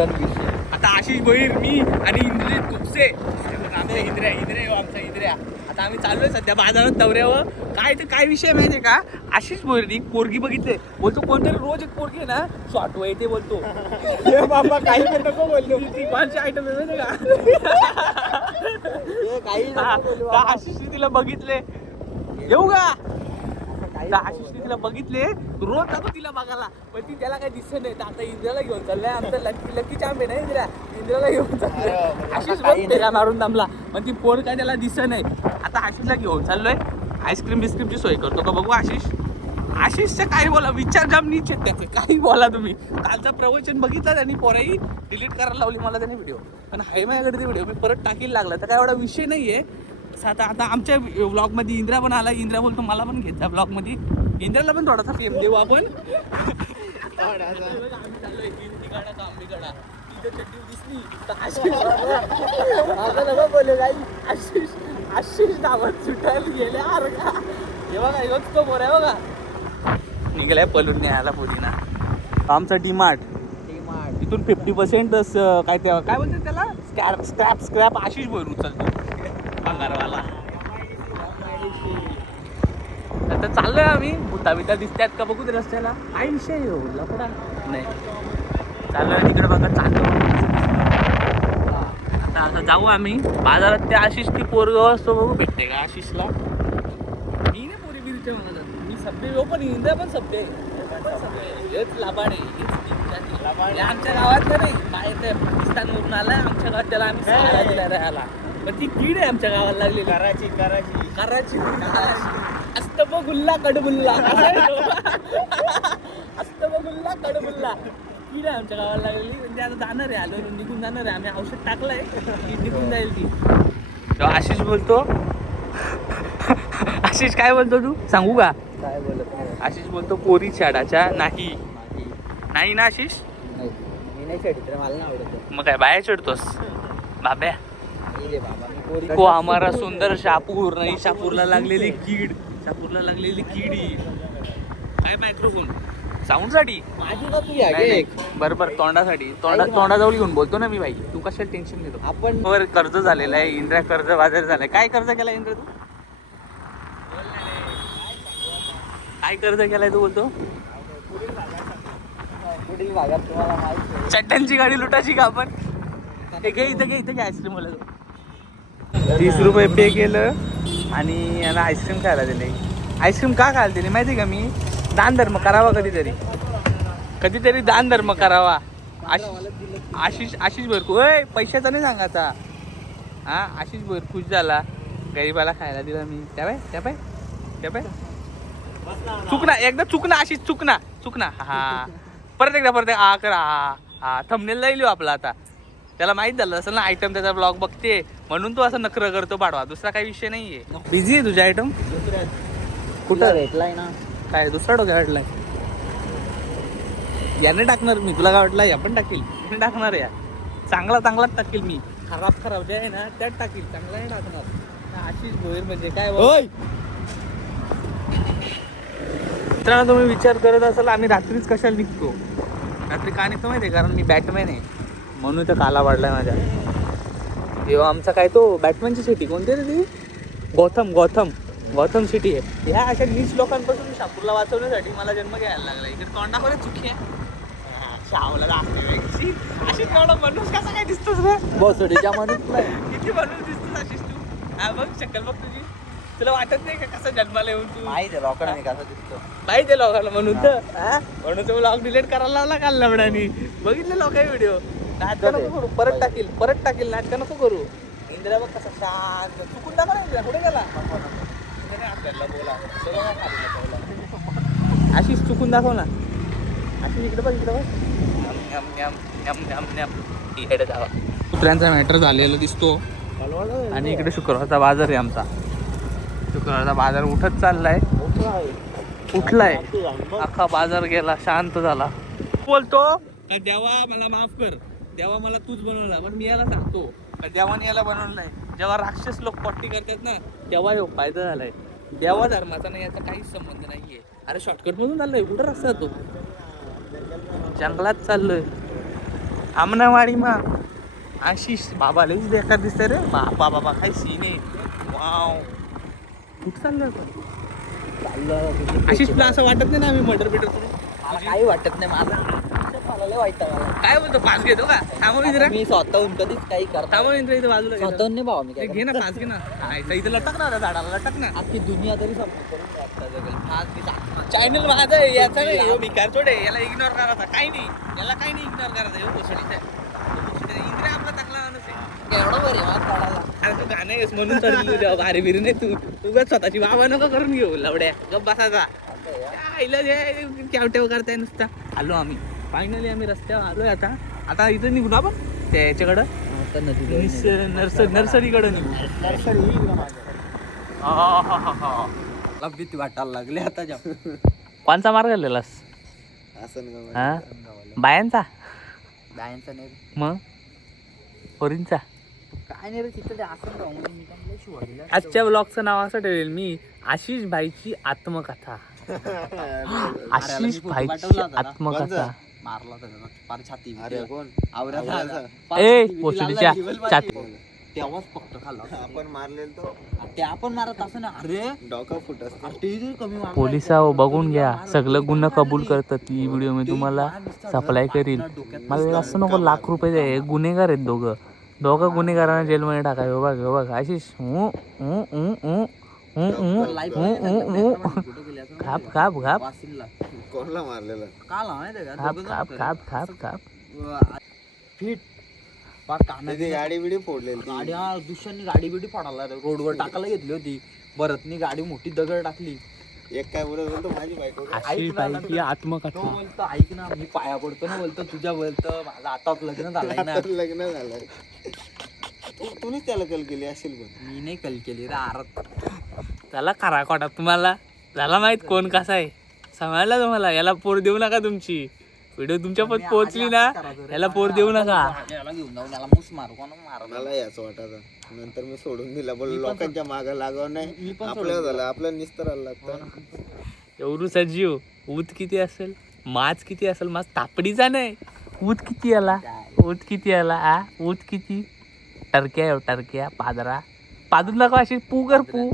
Done विषय. आता आशिष भोईर, मी आणि इंद्रजित खुपसे, आमचा इंद्रिया. आता आम्ही चाललोय सध्या बाजारात दौऱ्यावर. काय विषय माहितीये का, आशिष भोईरनी पोरगी बघितले, बोलतो कोणतरी रोज एक पोरगी ना शॉर्ट वर येते बोलतो. बाबा काही पण नको बोलतो. ती कोणची आयटम आहे माहिती का, आशिषने तिला बघितले, येऊ का, आशिषने तिला बघितले, रोज जातो तिला बघायला, पण ती त्याला काही दिसत नाही. तर आता इंद्राला घेऊन चाललाय, आमचा लकी चांबे नाही इंद्राला घेऊन चाललाय. आशिष फेऱ्या मारून थांबला, पण ती पोर काय त्याला दिसत नाही. आता आशिषला घेऊन चाललोय, आईस्क्रीम बिस्क्रीमची सोय करतो का बघू. आशिषचं काही बोला, विचार जाम नीच आहेत त्याचे, काही बोला तुम्ही. कालचा प्रवचन बघितला त्यांनी, पोराही डिलीट करायला लावली मला त्याने व्हिडिओ, पण हाय माझ्याकडे ते व्हिडिओ मी परत टाकीला लागला. तर काय एवढा विषय नाहीये. आता आमच्या ब्लॉगमध्ये इंद्रा पण आला. इंद्रा बोलतो मला पण घ्यायचा ब्लॉगमध्ये, इंद्राला पण थोडासा फेम देऊ आपण. आशिष गावात सुटायला गेले. हे बघा योच तो बोर आहे बघा, निघालाय पलून न्यायला पोरीना. आमचा डीमार्ट इथून 50% काय बोलतात त्याला, स्क्रॅप आशिष भोईर उचलतो भंगारवाला. आता चाललोय आम्ही, भूता दिसतात का बघू ते रस्त्याला. काय विषय लफडा नाही, चाललोय तिकडे बघा. आता जाऊ आम्ही बाजारात. त्या आशिष ती पोरगाव असतो बघू, भेटते का आशिषला. मी नाही पोरी बिरीच्या मला, मी सभ्य हो, पण इंद्रा पण सभ्य हेच लाभाड आहे. आमच्या गावातलं नाही, काय ते पाकिस्तानवरून आलाय आमच्या गावात, त्याला आम्ही सहारा दिला राहायला. पण ती कीड आहे आमच्या गावाला लागली. कराची अस्तबगुल्ला कडबुल्ला कीड आहे आमच्या गावाला लागलेली. म्हणजे आता जाणार आहे, आलो निघून जाणार आहे आम्ही. औषध टाकलंय की निघून जाईल ती. तेव्हा आशिष बोलतो, आशिष काय बोलतो तू सांगू का. काय बोलत आशिष बोलतो पोरी छाडाच्या नाही ना आशिष. मी नाही चढित, मला नाही आवडत. मग काय बाया चढतोस बाब्या. को हमारा सुंदर शापूर नाही, शापूरला लागलेली कीड काय मायक्रोफोन साऊंडसाठी माझी का तू या बरोबर, तोंडाजवळ घेऊन बोलतो ना मी. भाई तू कशाला टेन्शन घेतो. आपण वर कर्ज झालेलं आहे, इंद्रा कर्ज बाजार झालाय. काय कर्ज केला इंद्रा तू, काय कर्ज केलाय तू बोलतो. पुढील भागात तुम्हाला माहिती, चड्ड्यांची गाडी लुटायची का आपण. इथं घे आईस्क्रीम मला. 30 रुपये पे केलं आणि याला आईस्क्रीम खायला दिले. आईस्क्रीम का खायला दिली माहिती का, मी दान धर्म करावा कधीतरी दान धर्म करावा. आशिष भोईर ओय पैशाचा नाही सांगायचा. आशिष भोईर खुश झाला, गरीबाला खायला दिला मी. त्या पाय चुकना एकदा, आशिष चुकना. परत एकदा कर. थंबनेल जाईल आपला. आता त्याला माहित झालं असेल ना आयटम, त्याचा ब्लॉग बघते म्हणून तू असं नखरं करतो पाडवा. दुसरा काही विषय नाहीये. बिझी आहे तुझ्या आयटम. कुठं भेटलाय ना काय दुसरा डोक्या वाटलाय. याने टाकणार मी, तुला काय वाटलं या पण टाकील. टाकणार या चांगलाच टाकील मी. खराब जे आहे ना त्यात टाकील, चांगला नाही टाकणार. आशिष भोईर म्हणजे काय. मित्रांनो तुम्ही विचार करत असाल आम्ही रात्रीच कशाला निघतो. रात्री का निघतो माहिती आहे, कारण मी बॅटमॅन आहे म्हणून इथं काला वाढलाय माझ्या. तेव्हा आमचा काय तो बॅटमॅनची सिटी कोणती रे ती, गौथम सिटी आहे. ह्या अशा नीच लोकांपासून शापूरला वाचवण्यासाठी मला जन्म घ्यायला लागला. इकडे तोंडाकडे चुकी आहे. शावला दाखवायची अशी तेवढा माणूस कसा काय दिसतोस रे. बसोडीच्या माणूस नाही, किती माणूस दिसतोस आशिष तू. बघ शक्कल बघ तुझी. तुला वाटत नाही का कसं जन्माला येऊन तू. माहिती आहे लोकांना मी कसा दिसतो, माहिती आहे लोकांना म्हणून तर ब्लॉग डिलीट करायला लावला काल लवडानी. बघितले लोकांनी व्हिडिओ. नाटकं नको करू, परत टाकील नाटकं नको करू. इंदिरा बघ कसा शांत. चुकून दाखव ना इंदिरा, कुठे गेला आपल्याला बोला. आशिष चुकून दाखव ना. आशिष इकडे बघ. इकडे जावा. कुत्र्यांचा मॅटर झालेला दिसतो. आणि इकडे शुक्रवारचा बाजार आहे आमचा. शुक्रवारचा बाजार उठत चाललाय, उठलाय. अख्खा बाजार गेला, शांत झाला. बोलतो देवा मला माफ कर, देवा मला तूच बनवला. पण मी याला सांगतो देवाने याला बनवलं नाही. जेव्हा राक्षस लोक पट्टी करतात ना तेव्हा हे फायदा झालाय. देवा धर्माचा नाही याचा काहीच संबंध नाहीये. अरे शॉर्टकट मधून चाललोय, कुठं रस्ता तो जंगलात चाललोय. आमनावाडी मा आशिष बाबा लईच बेकार दिसतंय रे बाबा बाबा काय सीन आहे वाव कुठं चाललोय आपण आशिष तुला असं वाटत नाही ना आम्ही मर्डर बिटर करू मला काही वाटत नाही मला लय वाईट आहे मला. काय बोलतो पाच घेतो का थांबव इंद्रा मी स्वतःहून कधीच काही करतो थांबव इंद्रा इथं बाजूला घे. स्वतःहून नाही भावा मी काय घे ना पाच घे ना इथं इथं लटक ना झाडाला लटक ना अख्खी दुनिया तरी समजून करून द्या आता जगेल. फास बीस आत्मा. चॅनल माझा आहे याचा नाही ह्यो भिकार सोडे याला इग्नोर करायचा काही नाही याला काही नाही इग्नोर करायचा ह्यो पोसडीचा आहे. इंद्रा आपला टाकला माणूस आहे एवढं बरे वाद काढायला. अरे तू गाणं आहेस म्हणून तर तुझ्या भारी बिरी नाही तू उगाच स्वतःची बाबा नको करून घेऊ लवड्या गप बसायचा आईला केवटेव करताय नुसता आलो आम्ही फायनली आम्ही रस्त्यावर आलोय आता इथं निघू ना आपण त्या याच्याकडं आता नदी नर्सरीकडं निघू मला भीती वाटायला लागली आता जाम. कोणचा मार्ग गेलेलास असं हा बायांचा बायांचा नाही रे. मग पोरींचा काय नाही रे तिथं ते असं जाऊन मी त्यांना शिवाजीला आजच्या ब्लॉगचं नाव असं ठेवेल मी आशिष भाईची आत्मकथा आशिष भाईची आत्मकथा मारला त्याला फार छाती अरे कोण आवऱ्याचा ए पोचडीच्या छाती तेव्हाच फक्त खाल्ला आपण मारलेल तो ते आपण मारत असं ना अरे डोका फुटस अरे ते जर कमी मारला पोलिसा बघून घ्या सगळं गुन्हा कबूल करतात ती व्हिडिओ मी तुम्हाला सप्लाय करील मला असं नको ₹1,00,000 द्या गुन्हेगार आहेत दोघं गुन्हेगारांना जेलमध्ये टाकाय बघ आशिष खाप खाप खाप वासिलला कोणला मारलेला काल माहिती का खाप खाप खाप खाप खाप फिट पार काना त्याची गाडी बिडी फोडलेली ती. गाड्या दुसऱ्यांनी गाडी बिडी पडाला रोडवर टाकायला घेतली होती भरतनी गाडी मोठी दगड टाकली एक काय बोलत होतो माझी बायको आशिष भाईची तो आत्मकथा बोलतो ऐक ना मी पाया पडतो ना बोलतो तुझ्या बोलतो माझं आताच लग्न झालंय ना आता लग्न झालंय तुम्हीच त्याला कल केली असेल पण मी नाही कल केली रे आरत त्याला करा कोटा तुम्हाला झाला माहित कोण कसा आहे समजला तुम्हाला याला पोर देऊ नका तुमची व्हिडिओ तुमच्या पण पोहोचली ना याला पोर देऊ नका याला घेऊन जाऊन याला मुस मारू कोण मारू मला याच वाटायचं नंतर मी सोडून दिला बोल लोकांच्या मागं लागाव मी नाही पण आपल्या झालं आपल्या निस्तरायला लागतं एवढूसा जीव ऊत किती असेल माच किती असेल माच तापडीचा नाही ऊत किती आला ऊत किती आला ऊत किती टरक्या पादरा पादून दाखव अशी पू कर पू